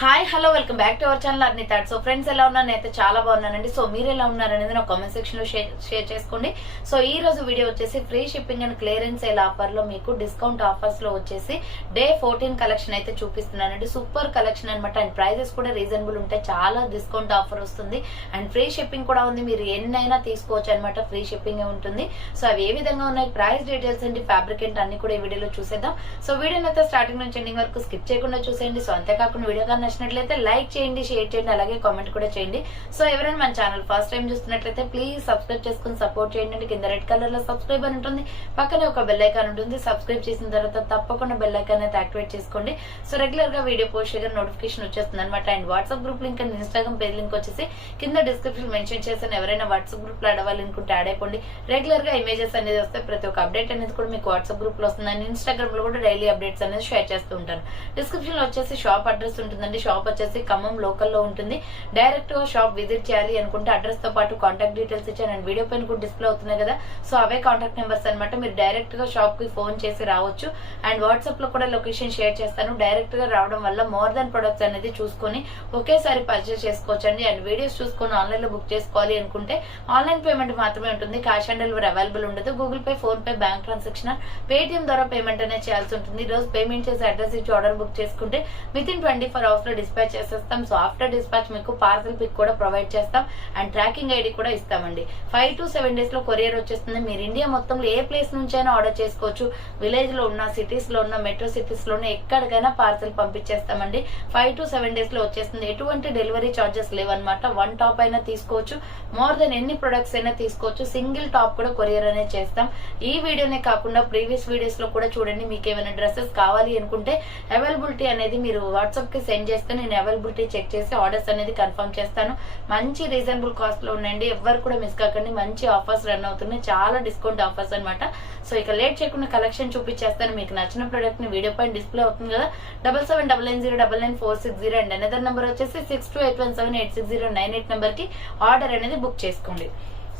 Hi hello welcome back to our channel అర్ని thought. So friends ఎలా ఉన్నారు? నేనైతే చాలా బాగున్నానండి. సో మీరు ఎలా ఉన్నారనేది నా కామెంట్ సెక్షన్ లో షేర్ చేసుకోండి. సో ఈ రోజు వీడియో వచ్చేసి free shipping and clearance sale offer లో మీకు డిస్కౌంట్ ఆఫర్స్ లో వచ్చేసి డే 14 కలెక్షన్ అయితే చూపిస్తున్నానండి. సూపర్ కలెక్షన్ అనమాట. అండ్ ప్రైజెస్ కూడా రీజనబుల్ ఉంటాయి. చాలా డిస్కౌంట్ ఆఫర్ వస్తుంది అండ్ ఫ్రీ షిప్పింగ్ కూడా ఉంది. మీరు ఎన్నైనా తీసుకోవచ్చు అనమాట. ఫ్రీ షిప్పింగ్ ఉంటుంది. సో అవి ఏ విధంగా ఉన్నాయి, ప్రైస్ డీటెయిల్స్ అండి, ఫ్యాబ్రిక్ అన్ని కూడా ఈ వీడియోలో చూసేద్దాం. సో వీడియోని అయితే స్టార్టింగ్ నుంచి ఎండింగ్ వరకు స్కిప్ చేయకుండా చూసేయండి. సో అంతేకాకుండా వీడియో నచ్చినట్లయితే లైక్ చేయండి, షేర్ చేయండి, అలాగే కామెంట్ కూడా చేయండి. సో ఎవరైనా మన ఛానల్ ఫస్ట్ టైం చూస్తున్నట్లయితే ప్లీజ్ సబ్స్క్రైబ్ చేసుకుని సపోర్ట్ చేయండి. కింద రెడ్ కలర్ లో సబ్స్క్రైబ్ అని ఉంటుంది, పక్కనే ఒక బెల్ ఐకాన్ ఉంటుంది. సబ్స్క్రైబ్ చేసిన తర్వాత తప్పకుండా బెల్ ఐకాన్ అయితే యాక్టివేట్ చేసుకోండి. సో రెగ్యులర్ గా వీడియో పోస్ట్ చేయగా నోటిఫికేషన్ వచ్చేస్తుంది అనమాట. And WhatsApp group link and Instagram page link వచ్చేసి కింద డిస్క్రిప్షన్ మెన్షన్ చేశాను. ఎవరైనా వాట్సాప్ గ్రూప్ లో అడవాలనుకుంటే యాడ్ అయిపోండి. రెగ్యులర్ గా ఇమేజెస్ అనేది వస్తే ప్రతి ఒక్క అప్డేట్ అనేది కూడా మీకు వాట్సాప్ గ్రూప్ లో వస్తుంది. అండ్ ఇన్స్టాగ్రామ్ లో కూడా డైలీ అప్డేట్స్ అనేది షేర్ చేస్తూ ఉంటాను. డిస్క్రిప్షన్ లో వచ్చేసి షాప్ అడ్రస్ ఉంటుందండి. షాప్ వచ్చేసి ఖమ్మం లోకల్ లో ఉంటుంది. డైరెక్ట్ గా షాప్ విజిట్ చేయాలి అనుకుంటే అడ్రస్ తో పాటు కాంటాక్ట్ డీటెయిల్స్ ఇచ్చాను. అండ్ వీడియో పైన కూడా డిస్ప్లే అవుతున్నాయి కదా, సో అవే కాంటాక్ట్ నెంబర్స్ అనమాట. మీరు డైరెక్ట్ గా షాప్ కి ఫోన్ చేసి రావచ్చు. అండ్ వాట్సాప్ లో కూడా లొకేషన్ షేర్ చేస్తాను. డైరెక్ట్ గా రావడం వల్ల మోర్ దాన్ ప్రొడక్ట్స్ అనేది చూసుకొని ఒకేసారి పర్చేస్ చేసుకోవచ్చండి. అండ్ వీడియోస్ చూసుకొని ఆన్లైన్ లో బుక్ చేసుకోవాలి అనుకుంటే ఆన్లైన్ పేమెంట్ మాత్రమే ఉంటుంది. క్యాష్ ఆన్ డెలివరీ అవైలబుల్ ఉండదు. Google pay, phone pay, bank transaction, Paytm ద్వారా పేమెంట్ అనేది చేయాల్సి ఉంటుంది. ఈ రోజు పేమెంట్ చేసి అడ్రస్ ఇచ్చి ఆర్డర్ బుక్ చేసుకుంటే విత్ ఇన్ 24 hours లో డిస్పాచ్ చేసేస్తాం. సో ఆఫ్టర్ డిస్పాచ్ మీకు పార్సల్ పిక్ కూడా ప్రొవైడ్ చేస్తాం అండ్ ట్రాకింగ్ ఐడి కూడా ఇస్తామండి. 5 to 7 days లో కొరియర్ వచ్చేస్తుంది. మీరు ఇండియా మొత్తంలో ఏ ప్లేస్ నుంచి అయినా ఆర్డర్ చేసుకోవచ్చు. విలేజ్ లో ఉన్న, సిటీస్ లో ఉన్న, మెట్రో సిటీస్ లో ఉన్న ఎక్కడికైనా పార్సల్ పంపించేస్తామండి. 5 to 7 days లో వచ్చేస్తుంది. ఎటువంటి డెలివరీ చార్జెస్ లేవన్నమాట. 1 టాప్ అయినా తీసుకోవచ్చు, మోర్ దెన్ ఎన్ని ప్రొడక్ట్స్ అయినా తీసుకోవచ్చు. సింగిల్ టాప్ కూడా కొరియర్ అనేది చేస్తాం. ఈ వీడియోనే కాకుండా ప్రీవియస్ వీడియోస్ లో కూడా చూడండి. మీకు ఏమైనా డ్రెస్సెస్ కావాలి అనుకుంటే అవైలబిలిటీ అనేది మీరు వాట్సాప్ కి సెండ్ చేస్తే నేను అవైలబిలిటీ చెక్ చేసి ఆర్డర్స్ అనేది కన్ఫర్మ్ చేస్తాను. మంచి రీజనబుల్ కాస్ట్ లో ఉన్నాయండి. ఎవరు కూడా మిస్ కాకండి. మంచి ఆఫర్స్ రన్ అవుతున్నాయి. చాలా డిస్కౌంట్ ఆఫర్స్ అనమాట. సో ఇక లేట్ చేయకుండా కలెక్షన్ చూపించేస్తాను. మీకు నచ్చిన ప్రొడక్ట్ ని వీడియో పైన డిస్ప్లే అవుతుంది కదా, 7799099460 అండ్ అనదర్ నెంబర్ వచ్చేసి 6281786098 నెంబర్ కి ఆర్డర్ అనేది బుక్ చేసుకోండి.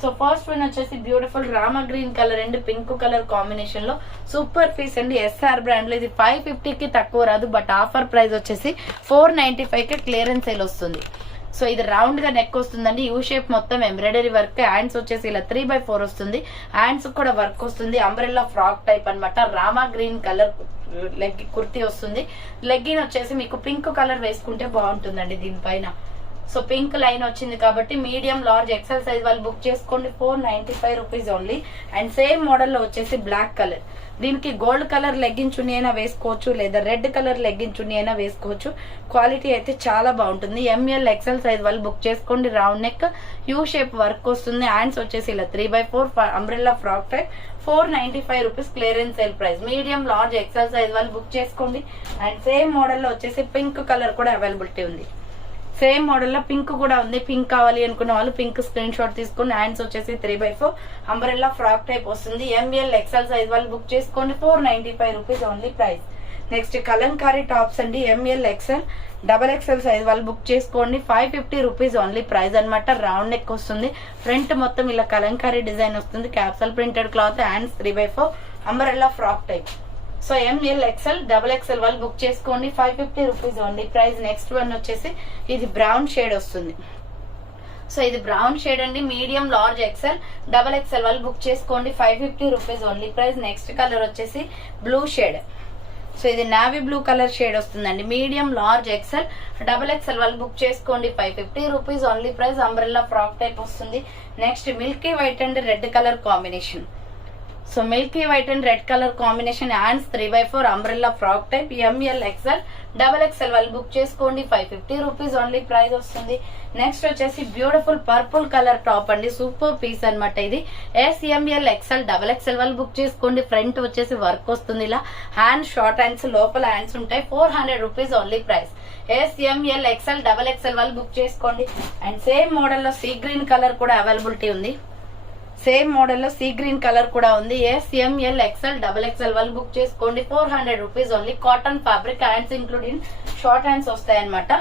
సో ఫస్ట్ వన్ వచ్చేసి beautiful Rama green colour and pink colour combination లో సూపర్ పీస్ అండి. ఎస్ఆర్ బ్రాండ్ లో ఇది 550 కి తక్కువ రాదు. బట్ ఆఫర్ ప్రైస్ వచ్చేసి 495 కి క్లియరెన్స్ సేల్ వస్తుంది. సో ఇది రౌండ్ గా నెక్ వస్తుందండి. యూ షేప్ మొత్తం ఎంబ్రాయిడరీ వర్క్. హ్యాండ్స్ వచ్చేసి ఇలా 3/4 వస్తుంది. హ్యాండ్స్ కూడా వర్క్ వస్తుంది. అంబ్రెల్లా ఫ్రాక్ టైప్ అనమాట. Rama green colour leg kurti వస్తుంది. లెగ్గిన్ వచ్చేసి మీకు పింక్ కలర్ వేసుకుంటే బాగుంటుందండి దీనిపైన. సో పింక్ లైన్ వచ్చింది కాబట్టి మీడియం, లార్జ్, ఎక్సెల్ సైజ్ వాళ్ళు బుక్ చేసుకోండి. 495 rupees only. And same model లో వచ్చేసి బ్లాక్ కలర్. దీనికి గోల్డ్ కలర్ లెగ్గిన్ చున్నీ అయినా వేసుకోవచ్చు, లేదా రెడ్ కలర్ లెగ్గిన్ చున్నీ అయినా వేసుకోవచ్చు. క్వాలిటీ అయితే చాలా బాగుంటుంది. ఎంఎల్, ఎక్సెల్ సైజ్ వాళ్ళు బుక్ చేసుకోండి. Round neck, U shape work వస్తుంది. హ్యాండ్స్ వచ్చేసి ఇలా 3/4 umbrella frock type. 495 rupees clearance sale price. Medium, large, XL size వాళ్ళు బుక్ చేసుకోండి. అండ్ సేమ్ మోడల్ లో వచ్చేసి పింక్ కలర్ కూడా అవైలబిలిటీ ఉంది. సేమ్ మోడల్ లో పింక్ కూడా ఉంది. పింక్ కావాలి అనుకున్న వాళ్ళు పింక్ స్క్రీన్ షాట్ తీసుకుని. హ్యాండ్స్ వచ్చేసి 3/4 అంబ్రెల్లా ఫ్రాక్ టైప్ వస్తుంది. ఎంఎల్, ఎక్సెల్ సైజ్ వాళ్ళు బుక్ చేసుకోండి. 495 rupees only price. Next kalamkari tops అండి. ఎంఎల్, ఎక్సెల్, XXL సైజ్ వాళ్ళు బుక్ చేసుకోండి. 550 రూపీస్ ఓన్లీ ప్రైస్ అనమాట. రౌండ్ నెక్ వస్తుంది. ఫ్రంట్ మొత్తం ఇలా కలంకారీ డిజైన్ వస్తుంది. Capsule printed cloth. Hands 3/4 umbrella frock type. So M L, XL, XXL వాళ్ళు బుక్ చేసుకోండి. 550 rupees only price. Next one వచ్చేసి ఇది బ్రౌన్ షేడ్ వస్తుంది. సో ఇది బ్రౌన్ షేడ్ అండి. మీడియం, లార్జ్, ఎక్సెల్, XXL వాళ్ళు బుక్ చేసుకోండి. 550 rupees only price. Next colour వచ్చేసి బ్లూ షేడ్. సో ఇది నావీ బ్లూ కలర్ షేడ్ వస్తుందండి. మీడియం, లార్జ్, ఎక్సెల్, XXL వాళ్ళు బుక్ చేసుకోండి. 550 rupees only price. Umbrella frock type వస్తుంది. Next milky white and red colour combination. So milky white and red colour combination. Hands 3/4 umbrella frock type. M L, XL, XXL వాళ్ళు book చేసుకోండి. 550 rupees only price వస్తుంది. Next వచ్చేసి beautiful purple colour top అండి. Super piece అనమాట ఇది. M L, XL, XXL వాళ్ళు book చేసుకోండి. Front వచ్చేసి వర్క్ వస్తుంది ఇలా. హ్యాండ్స్ షార్ట్ హ్యాండ్స్, లోపల హ్యాండ్స్ ఉంటాయి. 400 rupees only price. M L, XL, XXL వాళ్ళు బుక్ చేసుకోండి. అండ్ సేమ్ మోడల్ లో సీ గ్రీన్ కలర్ కూడా అవైలబిలిటీ ఉంది. సేమ్ మోడల్ లో సీ గ్రీన్ కలర్ కూడా ఉంది. ఎంఎల్, ఎక్సెల్, XXL వాళ్ళు బుక్ చేసుకోండి. 400 rupees only. Cotton fabric. Hands including short hands వస్తాయి అనమాట.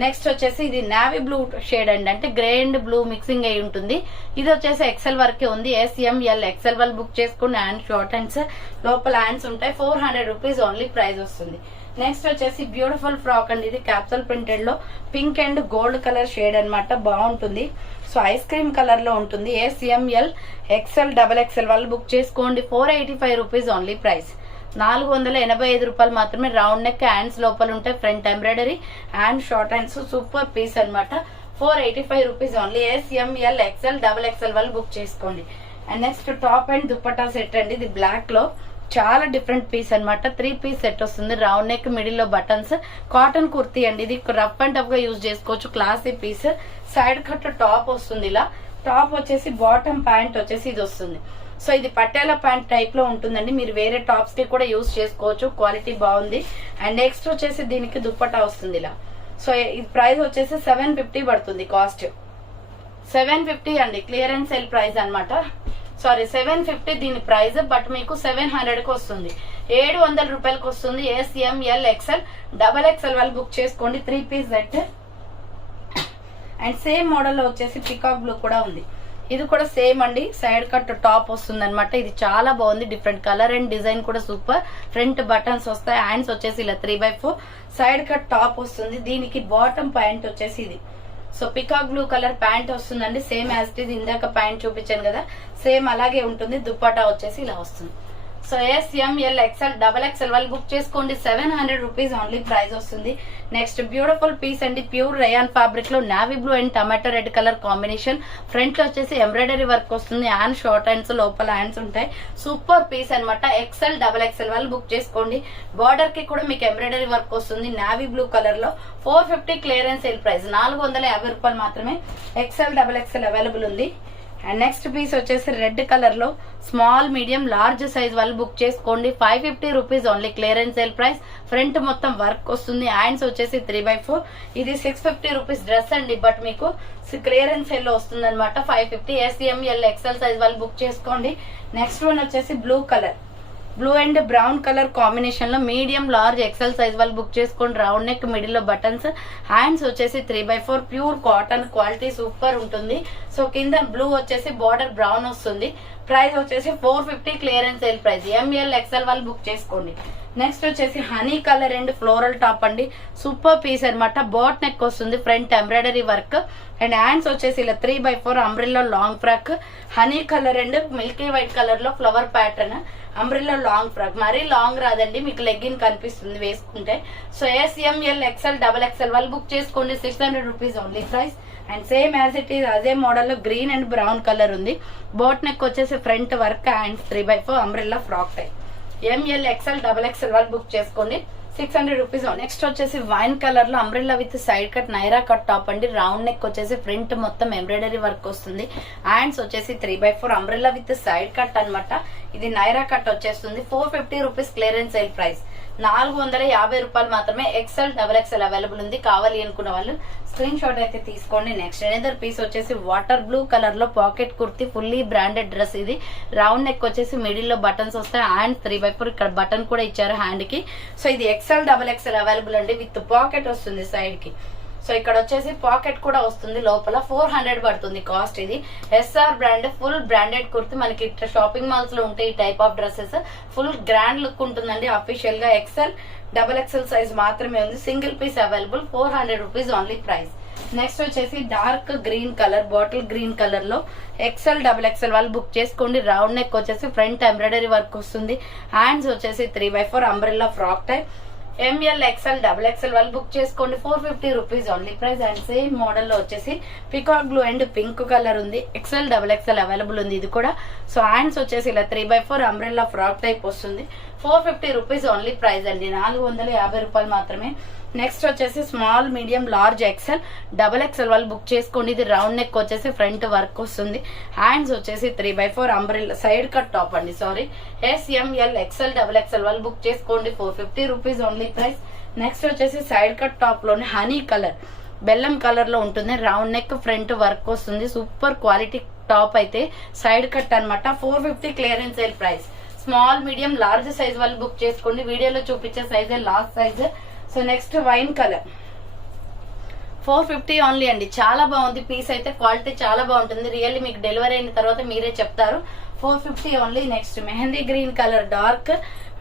నెక్స్ట్ వచ్చేసి ఇది నావీ బ్లూ షేడ్ అండి. అంటే గ్రే అండ్ బ్లూ మిక్సింగ్ అయి ఉంటుంది. ఇది వచ్చేసి ఎక్సెల్ వరకే ఉంది. ఎంఎల్, ఎక్సెల్ వాళ్ళు బుక్ చేసుకోండి. హ్యాండ్ షార్ట్ హ్యాండ్స్, లోపల హ్యాండ్స్ ఉంటాయి. 400 రూపీస్ ఓన్లీ ప్రైస్ వస్తుంది. నెక్స్ట్ వచ్చేసి బ్యూటిఫుల్ ఫ్రాక్ అండి, ఇది క్యాప్సూల్ ప్రింటెడ్ లో pink and gold colour shade అన్నమాట, బాగుంటుంది. సో ఐస్ క్రీమ్ కలర్ లో ఉంటుంది. SML XL XXL వాళ్ళు బుక్ చేసుకోండి. 485 రూపీస్ ఓన్లీ ప్రైస్. 485 రూపాయలు మాత్రమే. రౌండ్ నెక్, హ్యాండ్స్ లోపల ఉంటాయి, front embroidery and short hands, super piece అన్నమాట. 485 rupees only. SML XL XXL వాళ్ళు బుక్ చేసుకోండి. And next top and dupatta set అండి, ఇది బ్లాక్ లో చాలా డిఫరెంట్ పీస్ అన్నమాట. 3 పీస్ సెట్ వస్తుంది. రౌండ్ నెక్, మిడిల్ లో బటన్స్, కాటన్ కుర్తీ అండి, ఇది రఫ్ అండ్ టఫ్ గా యూజ్ చేసుకోవచ్చు. Classy piece. Side cut top వస్తుంది, ఇలా టాప్ వచ్చేసి బాటమ్ ప్యాంట్ వచ్చేసి ఇది వస్తుంది. సో ఇది పట్టేలా ప్యాంట్ టైప్ లో ఉంటుందండి, మీరు వేరే టాప్స్ కి కూడా యూజ్ చేసుకోవచ్చు, క్వాలిటీ బాగుంది. అండ్ నెక్స్ట్ వచ్చేసి దీనికి దుపట్టా వస్తుంది ఇలా. సో ఈ ప్రైస్ వచ్చేసి 750 పడుతుంది. కాస్ట్ 750 అండి, క్లియరెన్స్ సేల్ ప్రైస్ అన్నమాట. సారీ 750 దీని ప్రైస్, బట్ మీకు 700 కి వస్తుంది, 700 రూపాయలకి వస్తుంది. SML XL XXL వాళ్ళు బుక్ చేసుకోండి. 3 piece set. And same model లో వచ్చేసి పికాక్ బ్లూ కూడా ఉంది, ఇది కూడా సేమ్ అండి, సైడ్ కట్ టాప్ వస్తుంది అనమాట. ఇది చాలా బాగుంది, డిఫరెంట్ కలర్ అండ్ డిజైన్ కూడా సూపర్. ఫ్రంట్ బటన్స్ వస్తాయి, హ్యాండ్స్ వచ్చేసి ఇలా 3/4, సైడ్ కట్ టాప్ వస్తుంది. దీనికి బాటమ్ ప్యాంట్ వచ్చేసి ఇది. So peacock blue colour pant వస్తుందండి, సేమ్ యాజ్ ఇట్ ఈజ్. ఇందాక ప్యాంట్ చూపించాను కదా, సేమ్ అలాగే ఉంటుంది. దుపట్టా వచ్చేసి ఇలా వస్తుంది. సో SML XL XXL వాళ్ళు బుక్ చేసుకోండి. 700 రూపీస్ ఓన్లీ ప్రైస్ వస్తుంది. నెక్స్ట్ బ్యూటిఫుల్ పీస్ అండి, ప్యూర్ రేయాన్ ఫ్యాబ్రిక్ లో navy blue and tomato red colour combination. Front లో వచ్చేసి ఎంబ్రాయిడరీ వర్క్ వస్తుంది, హ్యాండ్ షార్ట్ హ్యాండ్స్, లోపల హ్యాండ్స్ ఉంటాయి. సూపర్ పీస్ అనమాట. XL XXL వాళ్ళు బుక్ చేసుకోండి. బార్డర్ కి కూడా మీకు ఎంబ్రాయిడరీ వర్క్ వస్తుంది, నావీ బ్లూ కలర్ లో. 450 క్లియరెన్స్ సేల్ ప్రైస్, 450 రూపాయలు మాత్రమే. XL XXL అవైలబుల్ ఉంది. అండ్ నెక్స్ట్ పీస్ వచ్చేసి రెడ్ కలర్ లో స్మాల్, మీడియం, లార్జ్ సైజ్ వాళ్ళు బుక్ చేసుకోండి. 550 rupees only, clearance sale price. Front మొత్తం వర్క్ వస్తుంది, హ్యాండ్స్ వచ్చేసి 3/4. ఇది 650 రూపీస్ డ్రెస్ అండి, బట్ మీకు క్లియరెన్స్ సేల్ లో వస్తుంది అనమాట. 550. SML XL సైజ్ వాళ్ళు బుక్ చేసుకోండి. నెక్స్ట్ వన్ వచ్చేసి blue colour, blue and brown colour combination లో మీడియం, లార్జ్, XL సైజ్ వాళ్ళు బుక్ చేసుకోండి. రౌండ్ నెక్, మిడిల్ లో బటన్స్, హ్యాండ్స్ వచ్చేసి 3/4, ప్యూర్ కాటన్, క్వాలిటీ సూపర్ ఉంటుంది. సో కింద బ్లూ వచ్చేసి బార్డర్ బ్రౌన్ వస్తుంది. ప్రైస్ వచ్చేసి 450, clearance sale price. ML XL వాళ్ళు బుక్ చేసుకోండి. నెక్స్ట్ వచ్చేసి honey colour and floral top అండి, సూపర్ పీస్ అనమాట. బాట్ నెక్ వస్తుంది, front embroidery work and hands వచ్చేసి ఇలా 3/4 umbrella long frock. Honey colour and milky white colour లో flower pattern, umbrella long frock. మరీ లాంగ్ రాదండి, మీకు లెగ్గిన్ కనిపిస్తుంది వేసుకుంటే. సో SML XL XXL వాళ్ళు బుక్ చేసుకోండి. 600 rupees only price. And same as it is అదే మోడల్ లో గ్రీన్ అండ్ బ్రౌన్ కలర్ ఉంది. బోట్ నెక్ వచ్చేసి front work, hands 3/4 umbrella frock type. ML XL XXL వాళ్ళు బుక్ చేసుకోండి. 600 రూపీస్. నెక్స్ట్ వచ్చేసి wine colour లో umbrella with side cut Naira cut top అండి. Round neck వచ్చేసి ఫ్రంట్ మొత్తం ఎంబ్రాయిడరీ వర్క్ వస్తుంది, హ్యాండ్స్ వచ్చేసి 3/4 అంబ్రెల్లా విత్ సైడ్ కట్ అన్నమాట. ఇది నైరా కట్ వచ్చేస్తుంది. 450 రూపీస్ క్లియరెన్స్ సేల్ ప్రైస్. 450 రూపాయలు మాత్రమే. XL XXL అవైలబుల్ ఉంది, కావాలి అనుకున్న వాళ్ళు స్క్రీన్ షాట్ అయితే తీసుకోండి. నెక్స్ట్ ఎనదర్ పీస్ వచ్చేసి వాటర్ బ్లూ కలర్ లో pocket kurti, fully branded dress. ఇది రౌండ్ నెక్ వచ్చేసి మిడిల్ లో బటన్స్ వస్తాయి, హ్యాండ్ 3/4, ఇక్కడ బటన్ కూడా ఇచ్చారు హ్యాండ్ కి. సో ఇది XL XXL అవైలబుల్ అండి, విత్ పాకెట్ వస్తుంది సైడ్ కి. సో ఇక్కడ వచ్చేసి పాకెట్ కూడా వస్తుంది లోపల. 400 పడుతుంది కాస్ట్. ఇది SR brand, full branded kurti. మనకి షాపింగ్ మాల్స్ లో ఉంటాయి ఈ type of dresses. Full grand look ఉంటుందండి. అఫీషియల్ గా XL XXL సైజ్ మాత్రమే ఉంది, single piece available. 400 rupees only price. Next వచ్చేసి dark green colour, bottle green colour లో XL XXL వాళ్ళు బుక్ చేసుకోండి. రౌండ్ నెక్ వచ్చేసి ఫ్రంట్ ఎంబ్రాయిడరీ వర్క్ వస్తుంది, హ్యాండ్స్ వచ్చేసి 3/4 umbrella frock type. ML XL XXL వాళ్ళు బుక్ చేసుకోండి. 450 rupees only price. And same model లో వచ్చేసి peacock blue and pink colour ఉంది. XL XXL అవైలబుల్ ఉంది ఇది కూడా. సో హ్యాండ్స్ వచ్చేసి ఇలా 3/4 అంబ్రెల్లా ఫ్రాక్ టైప్ వస్తుంది. 450 రూపీస్ ఓన్లీ ప్రైస్ అండి, 450 రూపాయలు మాత్రమే. నెక్స్ట్ వచ్చేసి small, medium, large, XL XXL వాళ్ళు బుక్ చేసుకోండి. ఇది రౌండ్ నెక్ వచ్చేసి ఫ్రంట్ వర్క్ వస్తుంది, హ్యాండ్స్ వచ్చేసి 3/4 అంబ్రెల్లా సైడ్ కట్ టాప్ అండి. సారీ, SML XL XXL వాళ్ళు బుక్ చేసుకోండి. 450 రూపీస్ ఓన్లీ ప్రైస్. నెక్స్ట్ వచ్చేసి సైడ్ కట్ టాప్ లోనే హనీ కలర్, బెల్లం కలర్ లో ఉంటుంది. రౌండ్ నెక్, ఫ్రంట్ వర్క్ వస్తుంది. సూపర్ క్వాలిటీ టాప్ అయితే, సైడ్ కట్ అన్నమాట. 450 clearance sale price. Small, medium, large size వాళ్ళు బుక్ చేసుకోండి. వీడియోలో చూపించే సైజే last size. So next wine colour, 450 only అండి. చాలా బాగుంది పీస్ అయితే, క్వాలిటీ చాలా బాగుంటుంది. రియల్లీ మీకు డెలివరీ అయిన తర్వాత మీరే చెప్తారు. 450 only. Next mehndi green colour, dark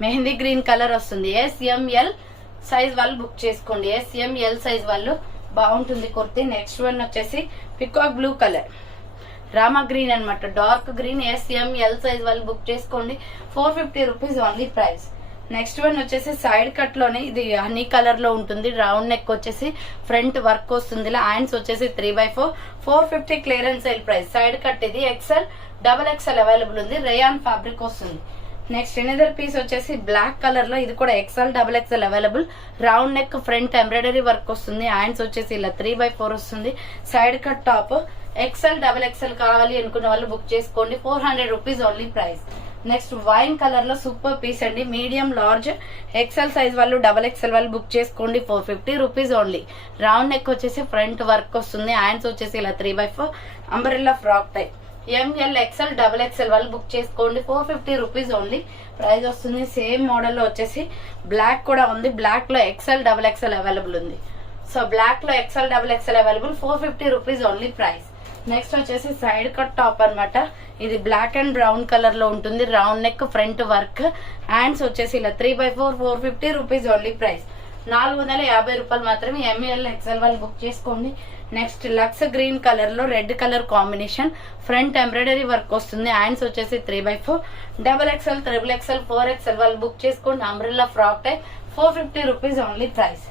mehndi green colour వస్తుంది. SML సైజ్ వాళ్ళు బుక్ చేసుకోండి. SML సైజ్ వాళ్ళు బాగుంటుంది కుర్తీ. నెక్స్ట్ వన్ వచ్చేసి peacock blue colour Rama green అనమాట, డార్క్ గ్రీన్. SML సైజ్ వాళ్ళు బుక్ చేసుకోండి. 450 rupees only price. Next one వచ్చేసి సైడ్ కట్ లోనే ఇది హనీ కలర్ లో ఉంటుంది. రౌండ్ నెక్ వచ్చేసి ఫ్రంట్ వర్క్ వస్తుంది. హ్యాండ్స్ వచ్చేసి 3/4 450 clearance sale price. Side cut ఇది XL XXL అవైలబుల్ ఉంది. రేయాన్ ఫ్యాబ్రిక్ వస్తుంది. నెక్స్ట్ ఎనదర్ పీస్ వచ్చేసి బ్లాక్ కలర్ లో, ఇది కూడా XL XXL available. Round neck front embroidery work వస్తుంది. హ్యాండ్స్ వచ్చేసి ఇలా 3/4 వస్తుంది. Side cut top XL XXL కావాలి అనుకున్న వాళ్ళు బుక్ చేసుకోండి. 400 rupees only price. Next wine colour లో సూపర్ పీస్ అండి. మీడియం లార్జ్ XL సైజ్ వాళ్ళు XXL వాళ్ళు బుక్ చేసుకోండి. 450 రూపీస్ ఓన్లీ. రౌండ్ నెక్ వచ్చేసి ఫ్రంట్ వర్క్ వస్తుంది. హ్యాండ్స్ వచ్చేసి ఇలా 3/4 umbrella frock type. ML XL XXL వాళ్ళు బుక్ చేసుకోండి. 450 రూపీస్ ఓన్లీ ప్రైస్ వస్తుంది. సేమ్ మోడల్ లో వచ్చేసి బ్లాక్ కూడా ఉంది. బ్లాక్ లో XL XXL అవైలబుల్ ఉంది. సో బ్లాక్ లో XL XXL available. 450 rupees only price. Next వచ్చేసి సైడ్ కట్ టాప్ అన్నమాట. ఇది బ్లాక్ అండ్ బ్రౌన్ కలర్ లో ఉంటుంది. Round neck front work. Hands వచ్చేసి ఇలా 3/4 450 రూపీస్ ఓన్లీ ప్రైస్. 450 రూపాయలు మాత్రమే. ML XL వాళ్ళు బుక్ చేసుకోండి. నెక్స్ట్ లక్స్ గ్రీన్ కలర్ లో red colour combination. Front embroidery work వస్తుంది. హ్యాండ్స్ వచ్చేసి 3/4 XXL XXL 4XL వాళ్ళు బుక్ చేసుకోండి. Umbrella frock type. 450 rupees only price.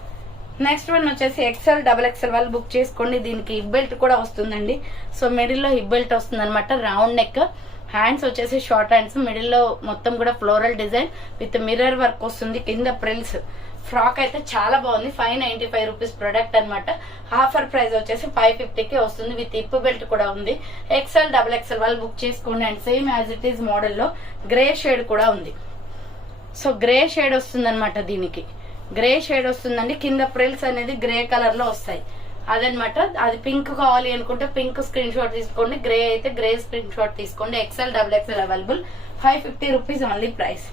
Next one వచ్చేసి XL XXL వాళ్ళు బుక్ చేసుకోండి. దీనికి హిప్ బెల్ట్ కూడా వస్తుందండి. సో మిడిల్ లో హిప్ బెల్ట్ వస్తుంది అనమాట. Round neck. హ్యాండ్స్ వచ్చేసి షార్ట్ హ్యాండ్స్. మిడిల్ లో మొత్తం కూడా floral design with mirror work వస్తుంది. కింద ప్రిల్స్. ఫ్రాక్ అయితే చాలా బాగుంది. 595 రూపీస్ ప్రొడక్ట్ అనమాట. ఆఫర్ ప్రైస్ వచ్చేసి 550కి వస్తుంది. విత్ హిప్ బెల్ట్ కూడా ఉంది. XL XXL వాళ్ళు బుక్ చేసుకోండి. And same as it is model లో గ్రే షేడ్ కూడా ఉంది. సో గ్రే షేడ్ వస్తుంది అనమాట. దీనికి గ్రే షేడ్ వస్తుందండి. కింద ప్రిల్స్ అనేది గ్రే కలర్ లో వస్తాయి. అదనమాట. అది పింక్ కావాలి అనుకుంటే పింక్ స్క్రీన్ షాట్ తీసుకోండి. గ్రే అయితే గ్రే స్క్రీన్ షాట్ తీసుకోండి. XL XXL available. 550 rupees only price.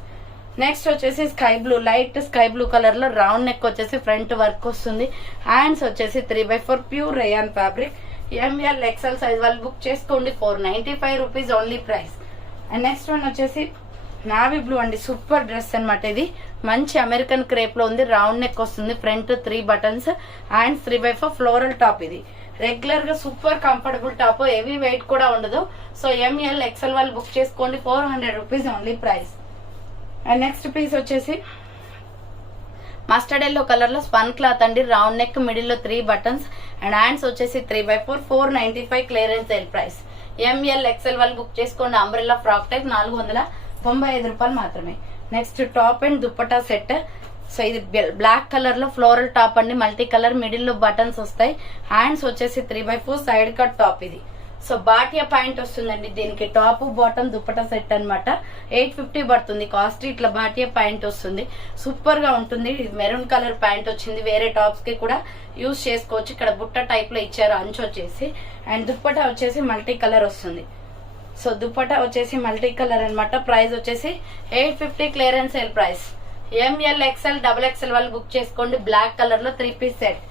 Next వచ్చేసి sky blue, light sky blue colour లో రౌండ్ నెక్ వచ్చేసి ఫ్రంట్ వర్క్ వస్తుంది. హ్యాండ్స్ వచ్చేసి 3/4 pure rayon fabric. ML XL size వాళ్ళు book చేసుకోండి. 495 rupees only price. And next one వచ్చేసి navy blue అండి. Super dress అనమాట. ఇది మంచి అమెరికన్ క్రేప్ లో ఉంది. రౌండ్ నెక్ వస్తుంది. Front 3 buttons. Hands 3/4 floral top. ఇది రెగ్యులర్ గా super comfortable top. Heavy weight కూడా ఉండదు. సో ML XL వాళ్ళు బుక్ చేసుకోండి. 400 rupees only price. And next piece వచ్చేసి మస్టర్డ్ ఎల్లో కలర్ లో స్పన్ క్లాత్ అండి. రౌండ్ నెక్, మిడిల్ లో 3 బటన్స్ అండ్ హ్యాండ్స్ వచ్చేసి 3/4 495 clearance sale price. ML XL వాళ్ళు బుక్ చేసుకోండి. Umbrella frock type. 495 రూపాయలు మాత్రమే. Next top and dupatta set. So ఇది బ్లాక్ కలర్ లో ఫ్లోరల్ టాప్ అండి. Multi colour. మిడిల్ లో బటన్స్ వస్తాయి. హ్యాండ్స్ వచ్చేసి 3/4 సైడ్ కట్ టాప్. ఇది సో బాటియా ప్యాంట్ వస్తుందండి. దీనికి టాప్ బాటమ్ దుప్పటా సెట్ అనమాట. 850 పడుతుంది కాస్ట్. ఇట్లా బాటియా ప్యాంట్ వస్తుంది. సూపర్ గా ఉంటుంది. మెరూన్ కలర్ ప్యాంట్ వచ్చింది. వేరే టాప్స్ కి కూడా యూజ్ చేసుకోవచ్చు. ఇక్కడ బుట్ట టైప్ లో ఇచ్చారు అంచు వచ్చేసి. అండ్ దుప్పటా వచ్చేసి మల్టీ కలర్ వస్తుంది. సో దుప్పటా వచ్చేసి మల్టీ కలర్ అనమాట. ప్రైస్ వచ్చేసి 850 clearance sale price. ML XL XXL వాళ్ళు బుక్ చేసుకోండి. బ్లాక్ కలర్ లో 3 పీస్ సెట్.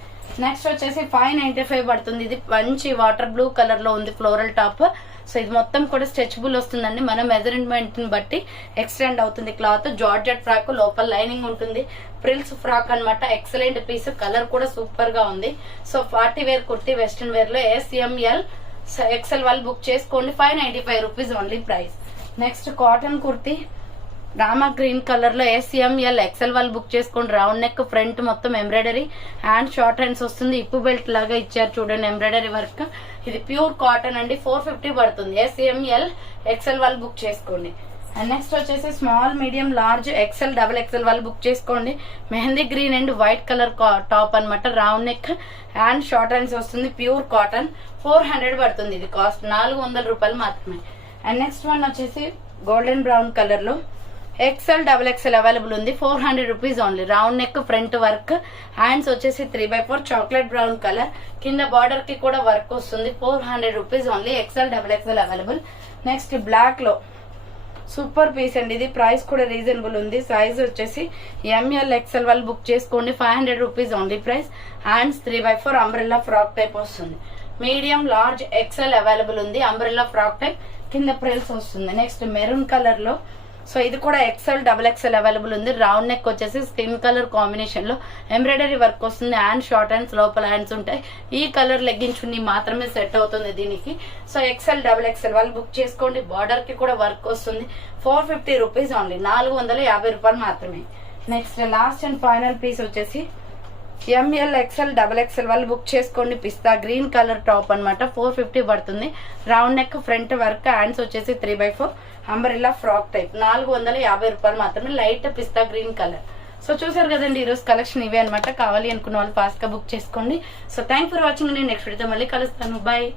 నెక్స్ట్ వచ్చేసి 595 పడుతుంది. ఇది మంచి వాటర్ బ్లూ కలర్ లో ఉంది. Floral top. సో ఇది మొత్తం కూడా స్ట్రెచబుల్ వస్తుందండి. మన మెజర్మెంట్ ని బట్టి ఎక్స్టెండ్ అవుతుంది క్లాత్. Georgette frock. లోపల లైనింగ్ ఉంటుంది. ప్రిల్స్ ఫ్రాక్ అనమాట. Excellent piece. కలర్ కూడా సూపర్ గా ఉంది. So party wear kurti western wear లో SML XL వాళ్ళు బుక్ చేసుకోండి. 595 rupees only price. Next cotton kurti rama green colour లో SML XL వాళ్ళు బుక్ చేసుకోండి. రౌండ్ నెక్, ఫ్రంట్ మొత్తం ఎంబ్రాయిడరీ. హ్యాండ్ షార్ట్ హ్యాండ్స్ వస్తుంది. ఇప్పు బెల్ట్ లాగా ఇచ్చారు చూడండి ఎంబ్రాయిడరీ వర్క్. ఇది ప్యూర్ కాటన్ అండి. 450 పడుతుంది. SML XL వాళ్ళు బుక్ చేసుకోండి. అండ్ నెక్స్ట్ వచ్చేసి small, medium, large, XL XXL వాళ్ళు బుక్ చేసుకోండి. Mehndi green and white colour top అనమాట. Round neck, hand short hands వస్తుంది. Pure cotton. 400 పడుతుంది. ఇది కాస్ట్ 400 రూపాయలు మాత్రమే. అండ్ నెక్స్ట్ వన్ వచ్చేసి గోల్డెన్ బ్రౌన్ కలర్ లో XL XXL అవైలబుల్ ఉంది. 400 rupees only. Round neck, front work. Hands వచ్చేసి 3/4 చాక్లెట్ బ్రౌన్ కలర్. కింద బార్డర్ కి కూడా వర్క్ వస్తుంది. 400 rupees only. XL XXL available. Next black లో సూపర్ పీస్ అండి. ఇది ప్రైస్ కూడా రీజనబుల్ ఉంది. సైజ్ వచ్చేసి ML XL వాళ్ళు బుక్ చేసుకోండి. 500 rupees only price. Hands 3/4 umbrella frock type వస్తుంది. మీడియం, లార్జ్, XL అవైలబుల్ ఉంది. Umbrella frock type. కింద ప్రిల్స్ వస్తుంది. నెక్స్ట్ మెరూన్ కలర్ లో సో ఇది కూడా XL XXL అవైలబుల్ ఉంది. రౌండ్ నెక్ వచ్చేసి స్కిన్ కలర్ కాంబినేషన్ లో ఎంబ్రాయిడరీ వర్క్ వస్తుంది. హ్యాండ్ షార్ట్ హ్యాండ్స్, లోపల హ్యాండ్స్ ఉంటాయి. ఈ కలర్ లెగ్గిన్ చున్నీ మాత్రమే సెట్ అవుతుంది దీనికి. సో XL XXL వాళ్ళు బుక్ చేసుకోండి. బార్డర్ కి కూడా వర్క్ వస్తుంది. 450 రూపీస్ ఓన్లీ, 450 రూపాయలు మాత్రమే. Next last and final piece వచ్చేసి ML XL XXL వాళ్ళు బుక్ చేసుకోండి. పిస్తా గ్రీన్ కలర్ టాప్ అనమాట, 450 పడుతుంది. Round neck, front work, hands వచ్చేసి 3/4 అంబ్రెల్లా ఫ్రాక్ టైప్, 450 రూపాయలు మాత్రమే. Light pista green colour. So చూసారు కదండి, ఈరోజు కలెక్షన్ ఇవే అనమాట. కావాలి అనుకున్న వాళ్ళు ఫాస్ట్ గా బుక్ చేసుకోండి. So thank for watching. నేను నెక్స్ట్ వీడియోతో మళ్ళీ కలుస్తాను. బాయ్.